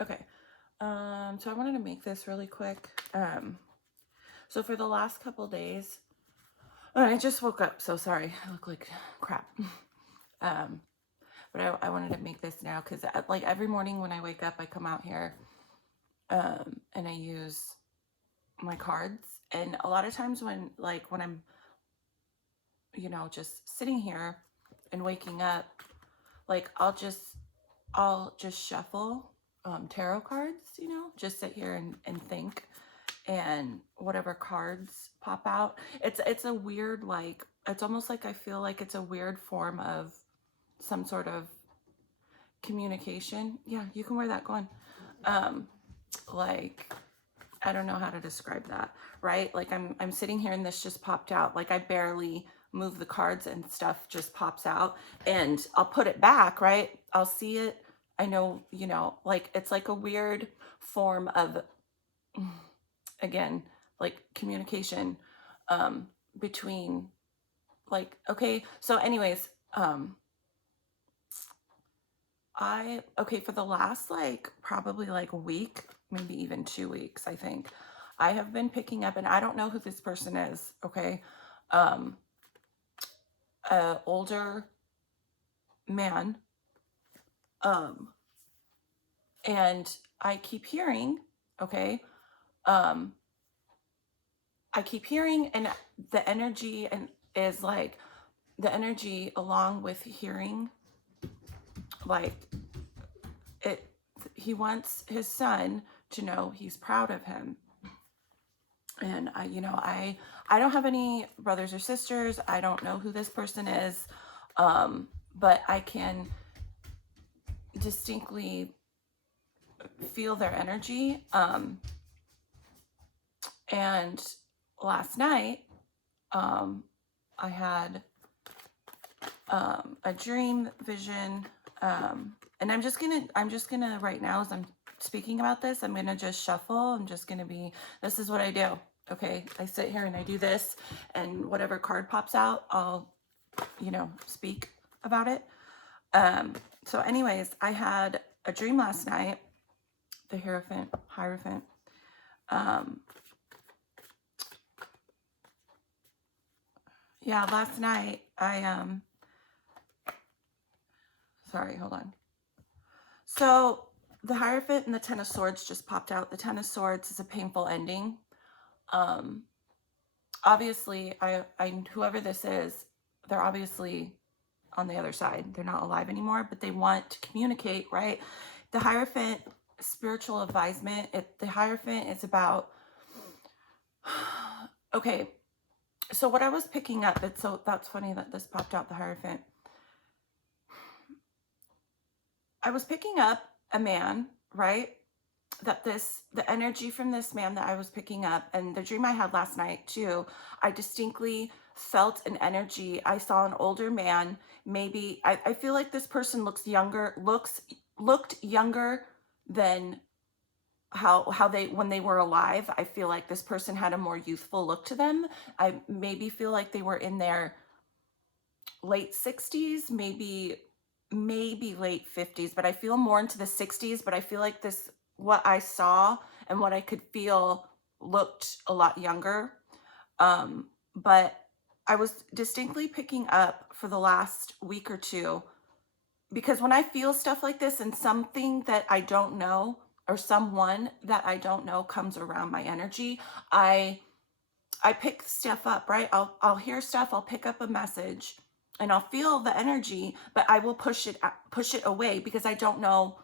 Okay. So I wanted to make this really quick. So for the last couple days, I just woke up, so sorry, I look like crap. Um, but I wanted to make this now because like every morning when I wake up, I come out here, and I use my cards. And a lot of times when I'm, just sitting here and waking up, like I'll just shuffle tarot cards, just sit here and think, and whatever cards pop out. It's a weird, like, it's almost like I feel like it's a weird form of some sort of communication. Yeah, you can wear that. Go on. Um, like, I don't know how to describe that, right? Like I'm sitting here and this just popped out. Like I barely move the cards and stuff just pops out, and I'll put it back, right? I'll see it. I know, like it's like a weird form of, again, like communication, between, like, okay. So anyways, for the last, like, probably like a week, maybe even 2 weeks, I think, I have been picking up, and I don't know who this person is, okay? Um, a older man, um, and I keep hearing, okay, um, I keep hearing, and the energy and is like the energy along with hearing, like, it, he wants his son to know he's proud of him. And I don't have any brothers or sisters. I don't know who this person is. But I can distinctly feel their energy. And last night, I had a dream vision. And I'm just gonna right now, as I'm speaking about this, I'm gonna just shuffle. This is what I do. Okay, I sit here and I do this, and whatever card pops out, I'll, speak about it. So anyways, I had a dream last night, the Hierophant. Yeah, last night sorry, hold on. So the Hierophant and the Ten of Swords just popped out. The Ten of Swords is a painful ending. Obviously, whoever this is, they're obviously on the other side. They're not alive anymore, but they want to communicate, right? The Hierophant, spiritual advisement. The Hierophant is about, okay, so what I was picking up, that's funny that this popped out, the Hierophant. I was picking up a man, right? The energy from this man that I was picking up, and the dream I had last night too, I distinctly felt an energy. I saw an older man. Maybe I feel like this person looked younger than how they, when they were alive. I feel like this person had a more youthful look to them. I maybe feel like they were in their late 60s, maybe late 50s, but I feel more into the 60s. But I feel like what I saw and what I could feel looked a lot younger. But I was distinctly picking up for the last week or two, because when I feel stuff like this and something that I don't know or someone that I don't know comes around my energy, I pick stuff up, right? I'll hear stuff, I'll pick up a message, and I'll feel the energy, but I will push it away because I don't know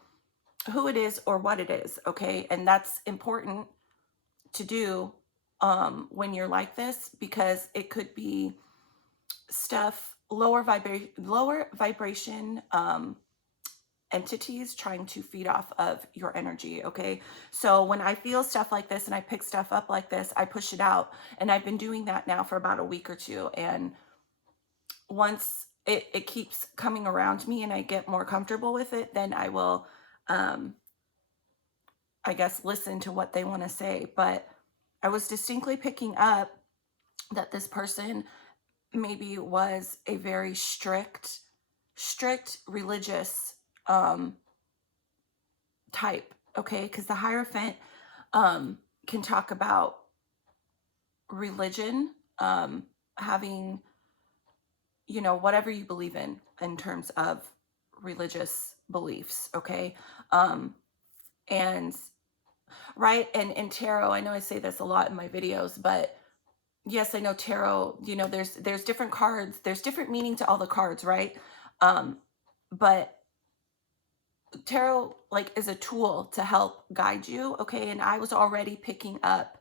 who it is or what it is, okay? And that's important to do when you're like this, because it could be stuff, lower vibration entities trying to feed off of your energy, okay? So when I feel stuff like this and I pick stuff up like this, I push it out. And I've been doing that now for about a week or two. And once it keeps coming around me and I get more comfortable with it, then I will, I guess, listen to what they want to say. But I was distinctly picking up that this person maybe was a very strict religious type, okay? Because the Hierophant um, can talk about religion, having, whatever you believe in terms of religious beliefs, okay? Um, and right, and tarot, I know I say this a lot in my videos, but yes, I know tarot, there's different cards, there's different meaning to all the cards, right? Um, but tarot like is a tool to help guide you, okay? And I was already picking up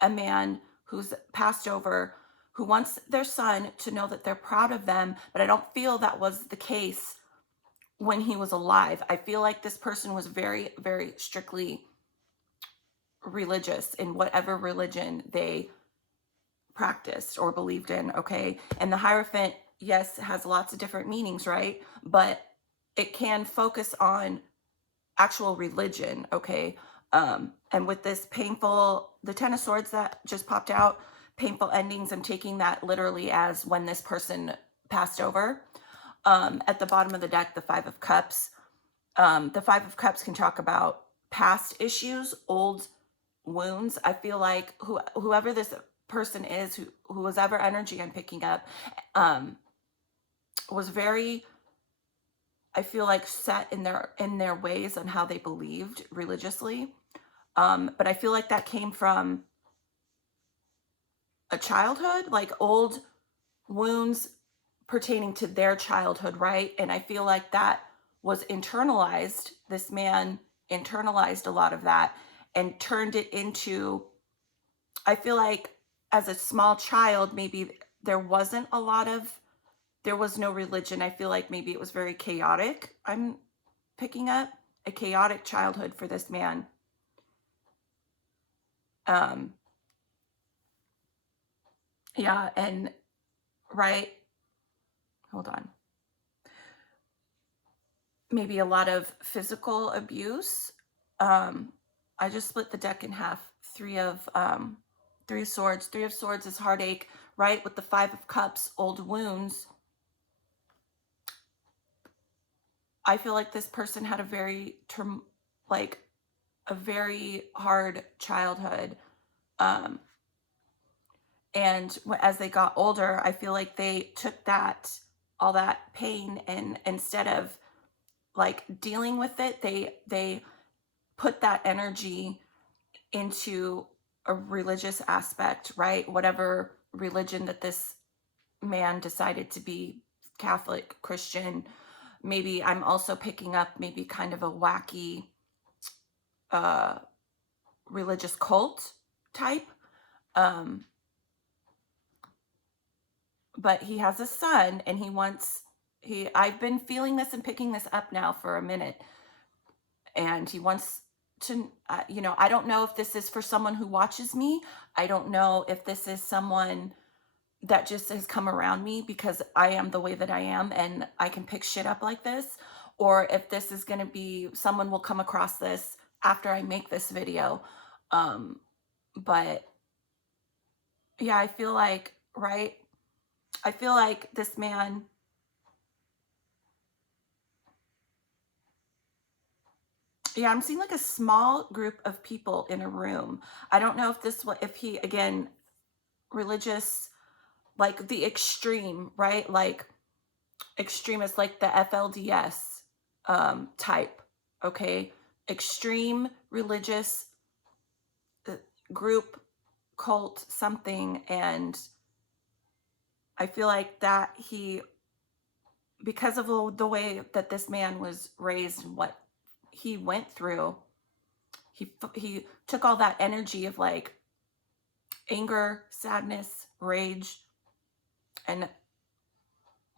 a man who's passed over, who wants their son to know that they're proud of them, but I don't feel that was the case when he was alive. I feel like this person was very, very strictly religious in whatever religion they practiced or believed in, okay? And the Hierophant, yes, has lots of different meanings, right? But it can focus on actual religion, okay? And with this the Ten of Swords that just popped out, painful endings, I'm taking that literally as when this person passed over. At the bottom of the deck, the Five of Cups. The Five of Cups can talk about past issues, old wounds. I feel like whoever this person is, who ever energy I'm picking up, um, was very, I feel like, set in their ways on how they believed religiously. But I feel like that came from a childhood, like old wounds pertaining to their childhood, right? And I feel like that was internalized. This man internalized a lot of that and turned it into, I feel like as a small child, maybe there wasn't a lot of, there was no religion. I feel like maybe it was very chaotic. I'm picking up a chaotic childhood for this man. Um, yeah, and right, hold on. Maybe a lot of physical abuse. Um, I just split the deck in half. Three of Swords. Three of Swords is heartache, right? With the Five of Cups, old wounds. I feel like this person had like a very hard childhood. Um, and as they got older, I feel like they took all that pain, and instead of like dealing with it, they put that energy into a religious aspect, right? Whatever religion that this man decided to be, Catholic, Christian. Maybe I'm also picking up maybe kind of a wacky uh, religious cult type. Um, but he has a son, and I've been feeling this and picking this up now for a minute. And he wants to, I don't know if this is for someone who watches me. I don't know if this is someone that just has come around me because I am the way that I am and I can pick shit up like this, or if this is going to be someone will come across this after I make this video. But yeah, I feel like, right? I feel like this man, yeah, I'm seeing like a small group of people in a room. I don't know if he, again, religious, like the extreme, right? Like extremist, like the FLDS type, okay? Extreme religious uh, group, cult, something. And I feel like that because of the way that this man was raised and what he went through, he took all that energy of like anger, sadness, rage, and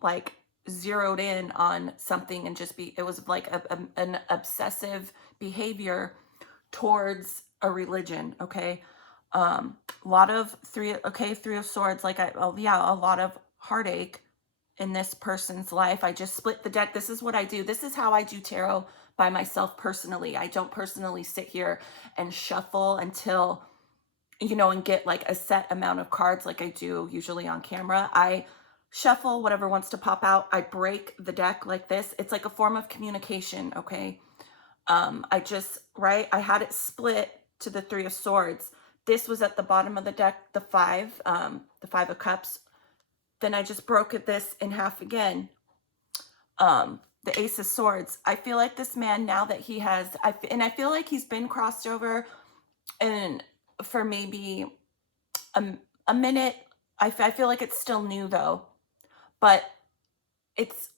like zeroed in on something and it was like an obsessive behavior towards a religion, okay? A lot of Three of Swords, yeah, a lot of heartache in this person's life. I just split the deck. This is what I do. This is how I do tarot by myself personally. I don't personally sit here and shuffle until, and get like a set amount of cards like I do usually on camera. I shuffle, whatever wants to pop out. I break the deck like this. It's like a form of communication, okay? I just, right? I had it split to the Three of Swords. This was at the bottom of the deck, the Five of Cups. Then I just broke this in half again. The Ace of Swords. I feel like this man, now that he has, I feel like he's been crossed over and for maybe a, a minute. I feel like it's still new though, but it's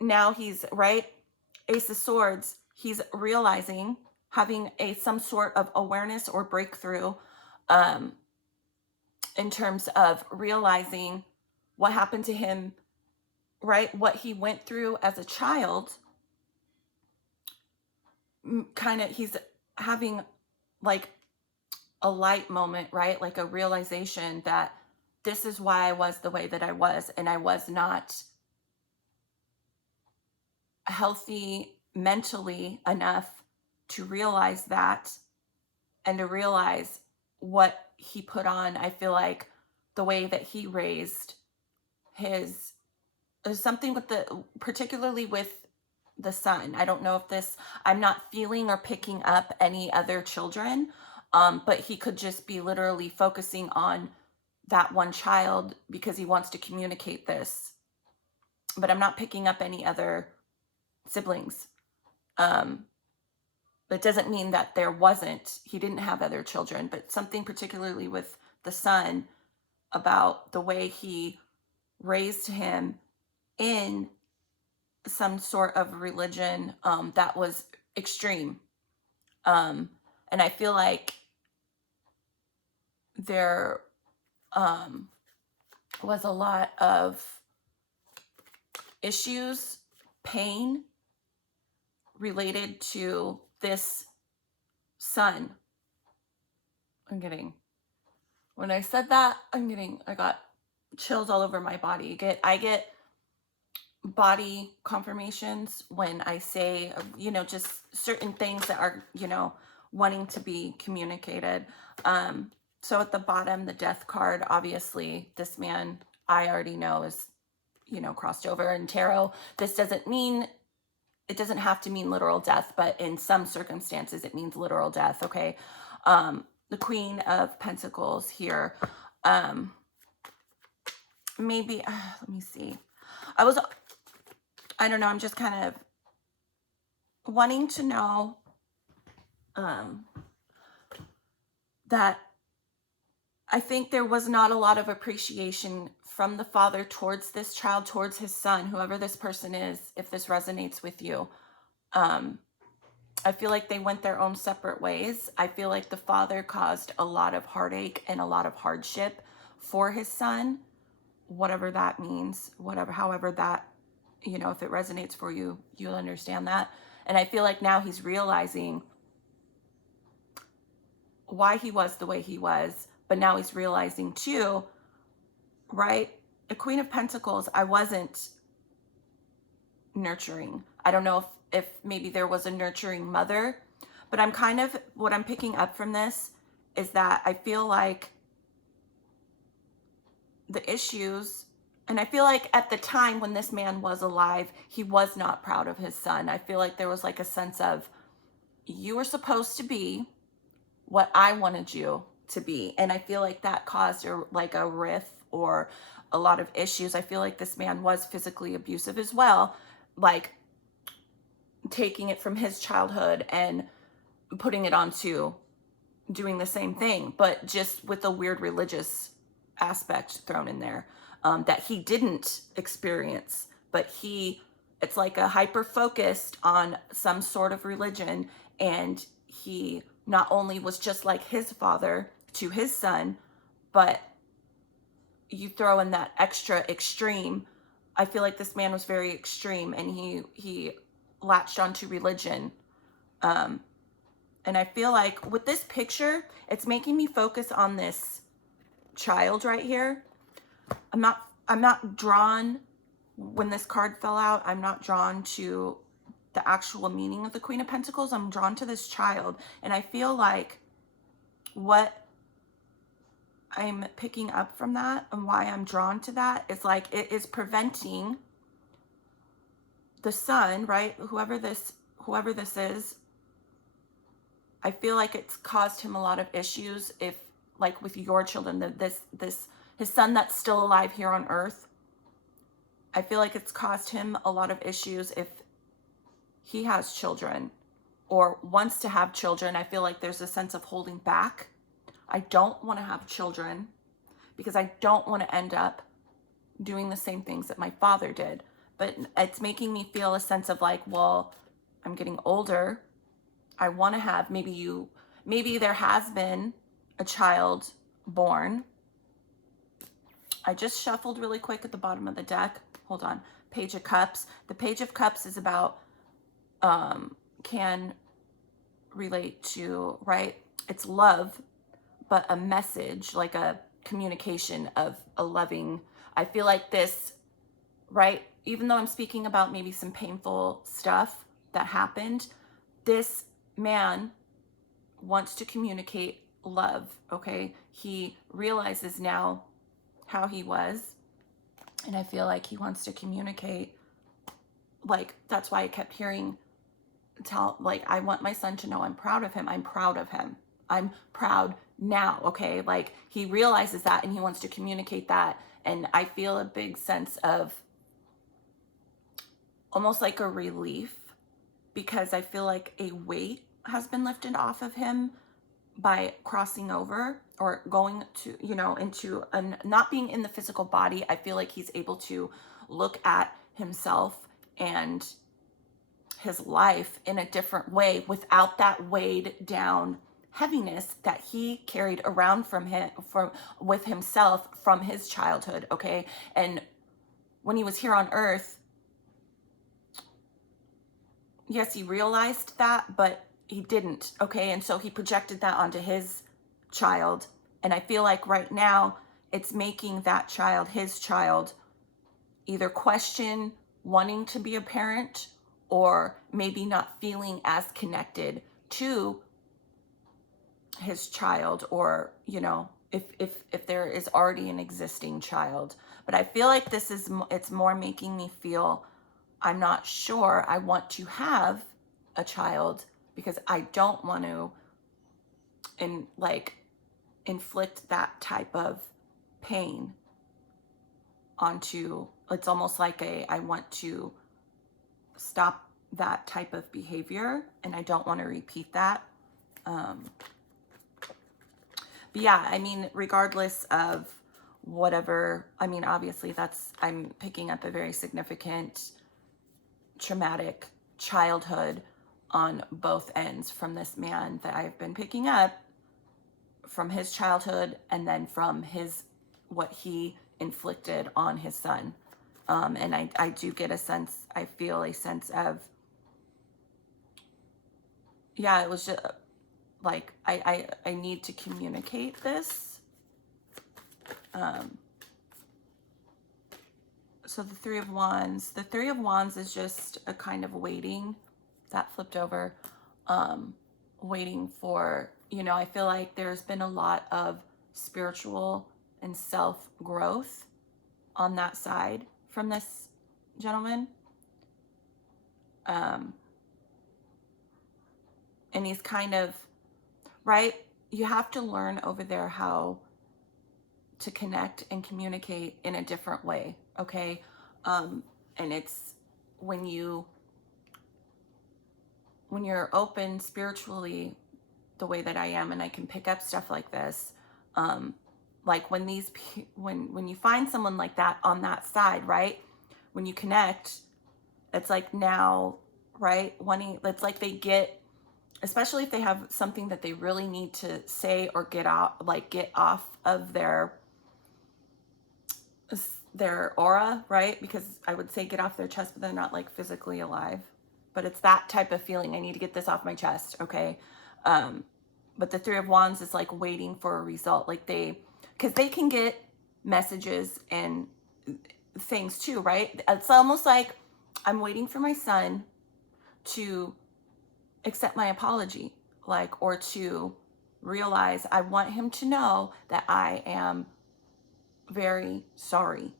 now he's right. Ace of Swords. He's realizing, having some sort of awareness or breakthrough, um, in terms of realizing what happened to him, right? What he went through as a child. Kind of, he's having like a light moment, right? Like a realization that this is why I was the way that I was, and I was not healthy mentally enough to realize that, and to realize what he put on. I feel like the way that he raised his, something with the, particularly with the son. I don't know if this, I'm not feeling or picking up any other children, but he could just be literally focusing on that one child because he wants to communicate this. But I'm not picking up any other siblings. That doesn't mean that he didn't have other children, but something particularly with the son about the way he raised him in some sort of religion, that was extreme. And I feel like there was a lot of issues, pain related to this son. When I said that, I got chills all over my body. I get body confirmations when I say, just certain things that are, wanting to be communicated. So at the bottom, the Death card, obviously this man, I already know, is, crossed over. In tarot, this doesn't mean, it doesn't have to mean literal death, but in some circumstances it means literal death, okay? The Queen of Pentacles here. Maybe, let me see. I don't know, I'm just kind of wanting to know that I think there was not a lot of appreciation from the father towards this child, towards his son, whoever this person is, if this resonates with you. I feel like they went their own separate ways. I feel like the father caused a lot of heartache and a lot of hardship for his son, whatever that means, however that, if it resonates for you, you'll understand that. And I feel like now he's realizing why he was the way he was, but now he's realizing too, right? The Queen of Pentacles, I wasn't nurturing. I don't know if maybe there was a nurturing mother, but what I'm picking up from this is that I feel like the issues, and I feel like at the time when this man was alive, he was not proud of his son. I feel like there was like a sense of, you were supposed to be what I wanted you to be. And I feel like that caused a rift or a lot of issues. I feel like this man was physically abusive as well, like taking it from his childhood and putting it onto doing the same thing, but just with a weird religious aspect thrown in there, that he didn't experience, but it's like a hyper focused on some sort of religion. And he not only was just like his father to his son, but you throw in that extra extreme. I feel like this man was very extreme, and he latched onto religion. And I feel like with this picture, it's making me focus on this child right here. I'm not drawn, when this card fell out, I'm not drawn to the actual meaning of the Queen of Pentacles. I'm drawn to this child. And I feel like what I'm picking up from that and why I'm drawn to that is like it is preventing the son, right? Whoever this is, I feel like it's caused him a lot of issues if like with your children, this his son that's still alive here on earth. I feel like it's caused him a lot of issues if he has children or wants to have children. I feel like there's a sense of holding back. I don't want to have children because I don't want to end up doing the same things that my father did. But it's making me feel a sense of like, well, I'm getting older. I want to have, maybe there has been a child born. I just shuffled really quick at the bottom of the deck. Hold on. Page of Cups. The Page of Cups is about, can relate to, right? It's love, but a message, like a communication of a loving. I feel like this, right? Even though I'm speaking about maybe some painful stuff that happened, this man wants to communicate love, okay? He realizes now how he was, and I feel like he wants to communicate. Like, that's why I kept hearing like, I want my son to know I'm proud of him. I'm proud of him. I'm proud now, okay? Like, he realizes that and he wants to communicate that. And I feel a big sense of almost like a relief because I feel like a weight has been lifted off of him by crossing over or going to, into not being in the physical body. I feel like he's able to look at himself and his life in a different way without that weighed down heaviness that he carried around with himself from his childhood, okay? And when he was here on earth, yes, he realized that, but he didn't, okay? And so he projected that onto his child. And I feel like right now it's making that child, his child, either question wanting to be a parent or maybe not feeling as connected to his child, or if there is already an existing child. But I feel like it's more making me feel I'm not sure I want to have a child because I don't want to inflict that type of pain onto. It's almost like I want to stop that type of behavior and I don't want to repeat that. But yeah, I mean, regardless of whatever, I mean, obviously I'm picking up a very significant traumatic childhood on both ends from this man that I've been picking up from his childhood and then from what he inflicted on his son. And I do get I feel a sense of, yeah, it was just like, I need to communicate this. So the Three of Wands is just a kind of waiting. That flipped over. Waiting for, I feel like there's been a lot of spiritual and self-growth on that side from this gentleman. And he's kind of, right? You have to learn over there how to connect and communicate in a different way, okay? And it's when you're open spiritually the way that I am, and I can pick up stuff like this, like when you find someone like that on that side, right? When you connect, it's like now, right? It's like they get, especially if they have something that they really need to say or get off of their aura, right? Because I would say get off their chest, but they're not like physically alive. But it's that type of feeling. I need to get this off my chest, okay? But the Three of Wands is like waiting for a result. Like because they can get messages and things too, right? It's almost like I'm waiting for my son to accept my apology, or to realize, I want him to know that I am very sorry.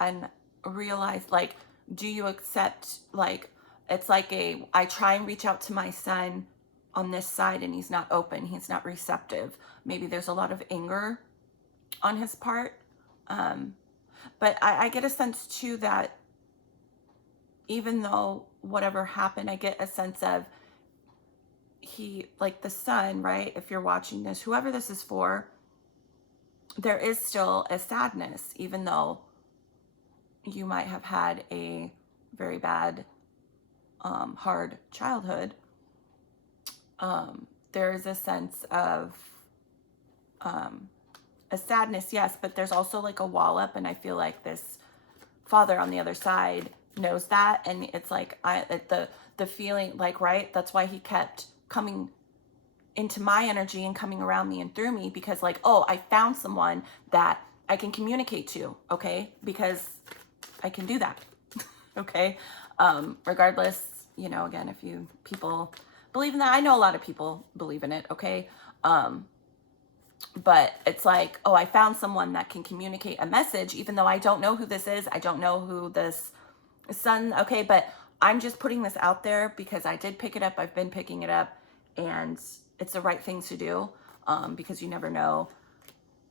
And realize, like, do you accept, like, it's like I try and reach out to my son on this side and he's not open, he's not receptive. Maybe there's a lot of anger on his part. Um, but I get a sense too that even though whatever happened, I get a sense of he, like the son, right? If you're watching this, whoever this is for, there is still a sadness, even though you might have had a very bad, hard childhood. There is a sense of a sadness, yes, but there's also like a wall up, and I feel like this father on the other side knows that, and it's like the feeling, like, right, that's why he kept coming into my energy and coming around me and through me, because like, oh, I found someone that I can communicate to, okay, because I can do that. Okay. Regardless, you know, again, if you people believe in that, I know a lot of people believe in it. Okay. But it's like, oh, I found someone that can communicate a message, even though I don't know who this is. I don't know who this son. Okay. But I'm just putting this out there because I did pick it up. I've been picking it up, and it's the right thing to do. Because you never know.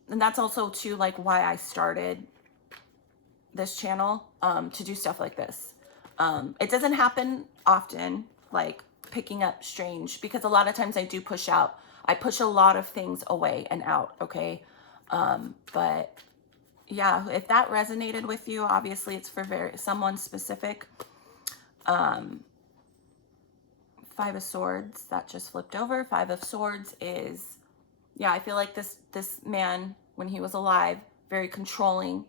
And that's also too, like, why I started this channel, to do stuff like this. It doesn't happen often, like picking up strange, because a lot of times I do push out. I push a lot of things away and out, okay? But yeah, if that resonated with you, obviously it's for someone specific. Five of Swords, that just flipped over. Five of Swords is, yeah, I feel like this man, when he was alive, very controlling,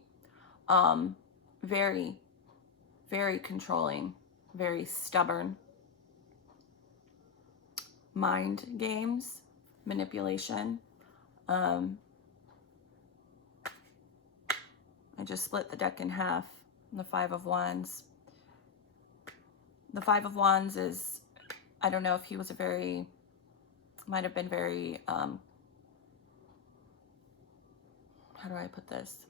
very, very controlling, very stubborn. Mind games, manipulation. I just split the deck in half. The Five of Wands. The Five of Wands is, I don't know if he was a very, might have been very, how do I put this?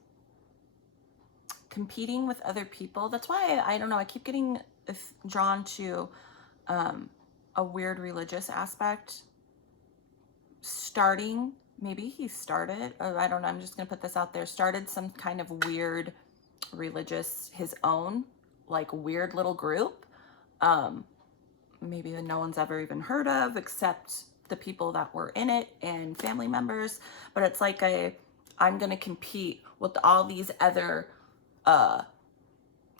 Competing with other people. That's why I don't know, I keep getting drawn to a weird religious aspect. Maybe he started, or I don't know, I'm just gonna put this out there, started some kind of weird religious, his own, like, weird little group, maybe that no one's ever even heard of except the people that were in it and family members. But it's like I'm gonna compete with all these other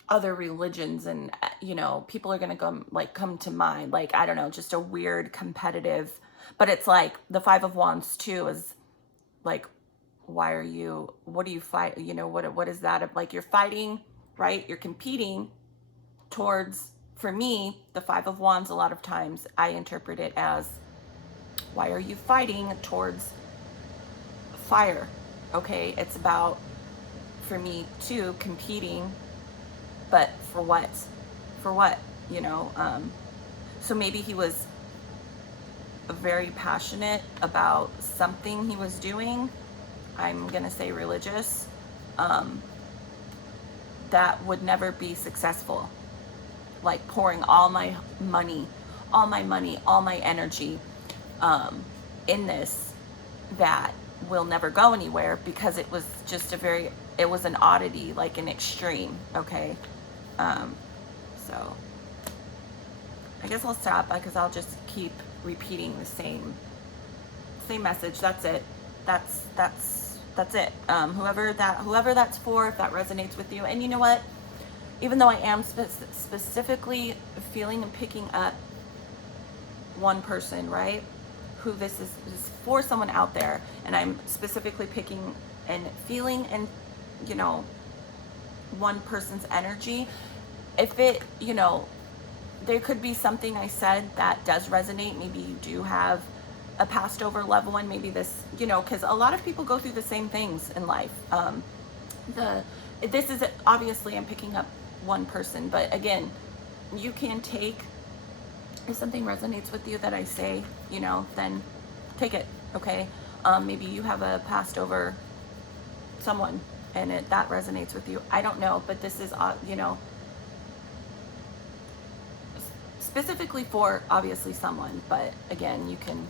religions, and you know, people are gonna come to mind, like, I don't know, just a weird competitive. But it's like the Five of Wands too is like, what do you fight, you know, what is that? Like, you're fighting, right? You're competing towards, for me, the Five of Wands, a lot of times I interpret it as, why are you fighting towards fire? Okay, it's about, for me too, competing, but for what? For what? You know, so maybe he was very passionate about something he was doing. I'm gonna say religious, that would never be successful. Like pouring all my money, all my energy, in this, that will never go anywhere, because it was just it was an oddity, like an extreme. Okay. So I guess I'll stop, because I'll just keep repeating the same message. That's it. That's it. Whoever that's for, if that resonates with you. And you know what? Even though I am specifically feeling and picking up one person, right? Who this is for, someone out there, and I'm specifically picking and feeling, and you know, one person's energy. If it, you know, there could be something I said that does resonate. Maybe you do have a passed over loved one. Maybe this, you know, because a lot of people go through the same things in life. This is, obviously I'm picking up one person, but again, you can take, if something resonates with you that I say, you know, then take it. okay? Maybe you have a passed over someone and that resonates with you. I don't know, but this is, you know, specifically for obviously someone, but again, you can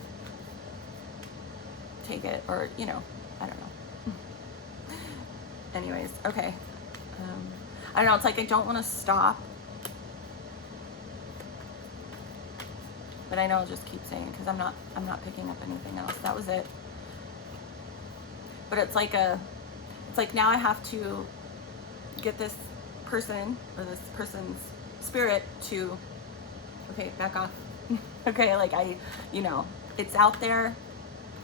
take it or, you know, I don't know. Anyways, okay. I don't know, it's like I don't want to stop, but I know I'll just keep saying because I'm not picking up anything else. That was it. But it's like now I have to get this person or this person's spirit to, okay, back off. Okay, like you know, it's out there.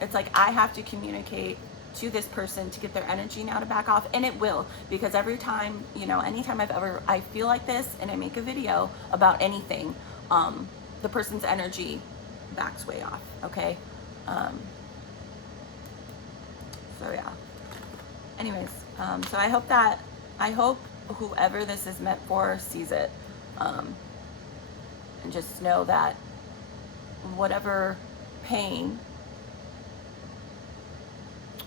It's like I have to communicate to this person to get their energy now to back off, and it will, because every time, you know, anytime I feel like this and I make a video about anything, the person's energy backs way off, okay? So yeah. Anyways, so I hope whoever this is meant for sees it, and just know that whatever pain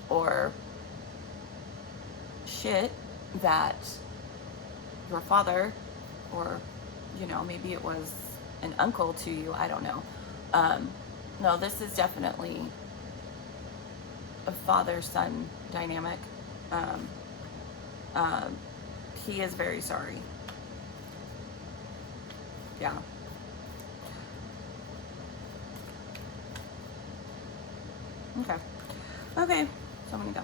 or shit that your father, or, you know, maybe it was an uncle to you, I don't know. No, this is definitely a father-son dynamic. He is very sorry. Yeah. Okay. Okay. So I'm gonna go.